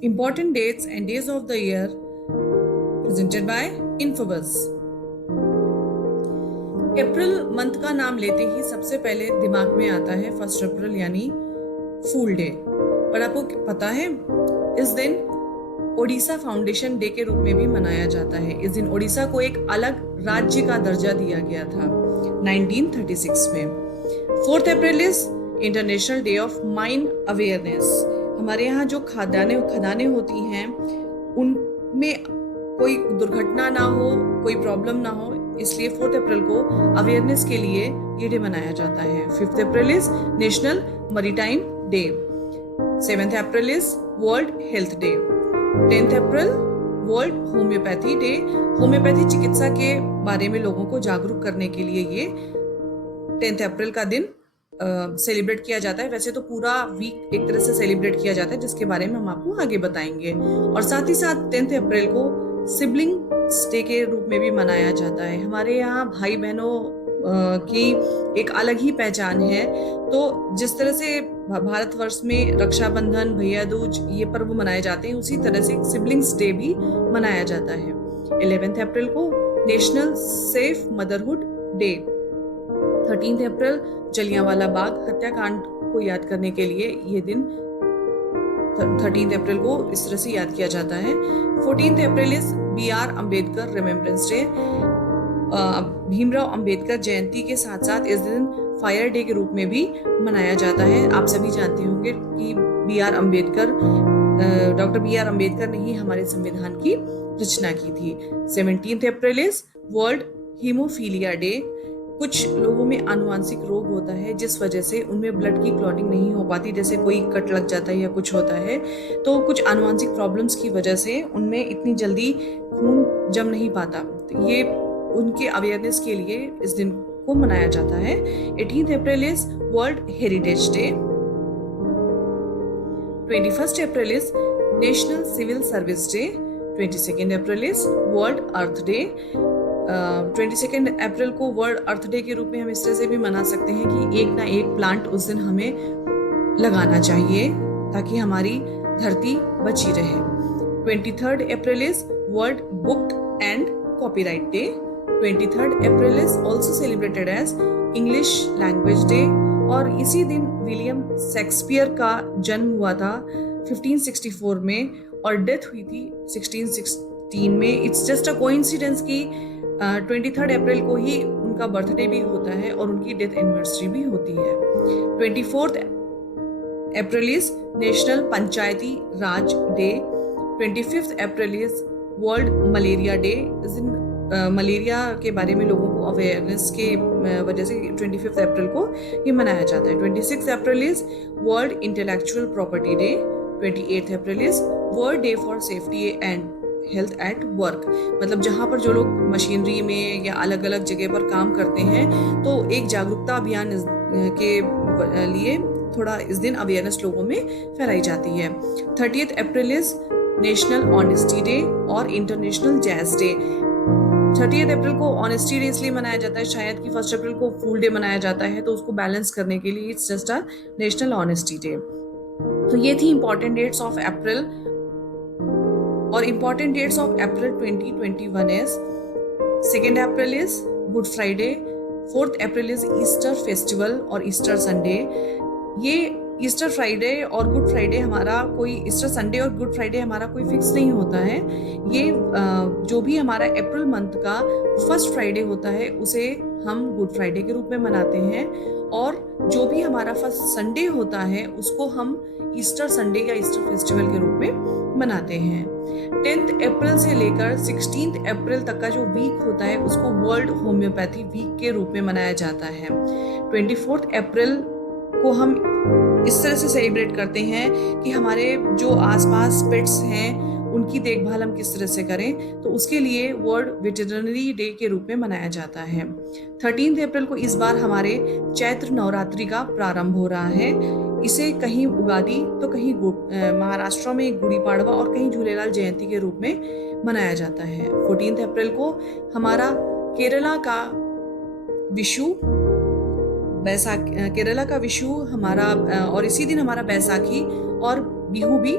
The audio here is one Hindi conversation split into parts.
Important dates and days of the year presented by Infobuzz। April month का नाम लेते ही सबसे पहले दिमाग में आता है 1 अप्रैल यानी फूल डे। पर आपको पता है इस दिन ओडिशा फाउंडेशन डे के रूप में भी मनाया जाता है। इस दिन ओडिशा को एक अलग राज्य का दर्जा दिया गया था 1936 में। 4 April is international day of mine awareness. हमारे यहाँ जो खदानें होती हैं उनमें कोई दुर्घटना ना हो, कोई प्रॉब्लम ना हो, इसलिए 4 अप्रैल को अवेयरनेस के लिए ये डे मनाया जाता है। 5 अप्रैल is national maritime day. 7 April is world health day. 10 April world homeopathy day. Homeopathy चिकित्सा के बारे में लोगों को जागरूक करने के लिए ये 10 अप्रैल का दिन सेलिब्रेट किया जाता है। वैसे तो पूरा वीक एक तरह से सेलिब्रेट किया जाता है, जिसके बारे में हम आपको आगे बताएंगे। और साथ ही साथ 10 अप्रैल को सिबलिंग डे के रूप में भी मनाया जाता है। हमारे यहाँ भाई बहनों की एक अलग ही पहचान है। तो जिस तरह से भारतवर्ष में रक्षाबंधन, भैया दूज ये पर्व मनाए जाते हैं, उसी तरह से सिबलिंग्स डे भी मनाया जाता है। 11 अप्रैल को नेशनल सेफ मदरहुड डे। 13 अप्रैल जलियांवाला बाग हत्याकांड को याद करने के लिए ये दिन 13 अप्रैल को इस तरह से याद किया जाता है। 14 April is BR Ambedkar remembrance day. Bhimrao Ambedkar जयंती के साथ साथ इस दिन फायर डे के रूप में भी मनाया जाता है। आप सभी जानते होंगे कि डॉक्टर BR अम्बेडकर ने ही हमारे संविधान की रचना की थी। 17 अप्रैल इज वर्ल्ड हीमोफीलिया डे। कुछ लोगों में आनुवांशिक रोग होता है जिस वजह से उनमें ब्लड की क्लॉटिंग नहीं हो पाती, जैसे कोई कट लग जाता है या कुछ होता है, तो कुछ आनुवांशिक प्रॉब्लम्स की वजह से उनमें इतनी जल्दी खून जम नहीं पाता। तो ये उनके अवेयरनेस के लिए इस दिन को मनाया जाता है। 18 April is World Heritage Day. 21 April is National Civil Service Day. 22 April is World Earth Day. 22 अप्रैल को वर्ल्ड अर्थ डे के रूप में हम इस तरह से भी मना सकते हैं कि एक ना एक प्लांट उस दिन हमें लगाना चाहिए ताकि हमारी धरती बची रहे। 23 April is World Book and Copyright Day. 23 April is also celebrated as English Language Day. और इसी दिन विलियम शेक्सपियर का जन्म हुआ था 1564 में और डेथ हुई थी 1616 में। इट्स जस्ट अ कोइंसिडेंस कि 23 अप्रैल को ही उनका बर्थडे भी होता है और उनकी डेथ एनिवर्सरी भी होती है। 24 अप्रैल is national Panchayati Raj day. 25 April is world malaria day. इस दिन मलेरिया के बारे में लोगों को अवेयरनेस के वजह से 25 अप्रैल को ये मनाया जाता है। 26 अप्रैल is world intellectual property day. 28 April is world day for safety and health at work. मतलब जहाँ पर जो लोग मशीनरी में या अलग अलग जगह पर काम करते हैं, तो एक जागरूकता अभियान के लिए थोड़ा इस दिन अवेयरनेस लोगों में फैलाई जाती है। 30 अप्रैल इज नेशनल ऑनेस्टी डे और इंटरनेशनल जैज डे। 30 अप्रैल को ऑनेस्टी डे इसलिए मनाया जाता है, शायद कि 1 अप्रैल को फूल डे मनाया जाता है, तो उसको बैलेंस करने के लिए it's just a National Honesty Day. तो ये थी इंपॉर्टेंट डेट्स ऑफ अप्रैल। और important dates of April 2021 is 2 April is Good Friday. 4 April is Easter festival और ईस्टर संडे। ये ईस्टर फ्राइडे और गुड फ्राइडे हमारा कोई ईस्टर संडे और गुड फ्राइडे हमारा कोई फिक्स नहीं होता है। ये जो भी हमारा अप्रैल मंथ का फर्स्ट फ्राइडे होता है उसे हम गुड फ्राइडे के रूप में मनाते हैं, और जो भी हमारा फर्स्ट संडे होता है उसको हम ईस्टर संडे या ईस्टर फेस्टिवल के रूप में मनाते हैं। 10 अप्रैल से लेकर 16 अप्रैल तक का जो वीक होता है उसको वर्ल्ड होम्योपैथी वीक के रूप में मनाया जाता है। 24 अप्रैल को हम इस तरह से सेलिब्रेट करते हैं कि हमारे जो आसपास पेट्स हैं उनकी देखभाल हम किस तरह से करें, तो उसके लिए वर्ल्ड वेटरनरी डे के रूप में मनाया जाता है। 13 अप्रैल को इस बार हमारे चैत्र नवरात्रि का प्रारंभ हो रहा है। इसे कहीं उगादी तो कहीं महाराष्ट्र में गुड़ी पाड़वा और कहीं झूलेलाल जयंती के रूप में मनाया जाता है। 14 अप्रैल को हमारा केरला का विशु केरला का विशु हमारा, और इसी दिन हमारा बैसाखी और बिहू भी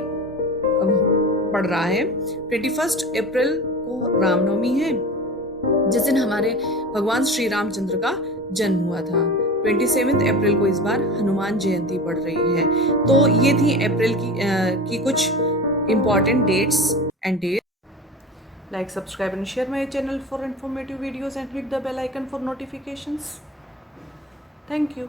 पड़ रहा है। 21 अप्रैल को रामनवमी है, जिस दिन हमारे भगवान श्री रामचंद्र का जन्म हुआ था। 27 अप्रैल को इस बार हनुमान जयंती पड़ रही है। तो ये थी अप्रैल की कुछ important dates and days. Like, subscribe and share my channel for informative videos and click the bell icon for notifications. Thank you.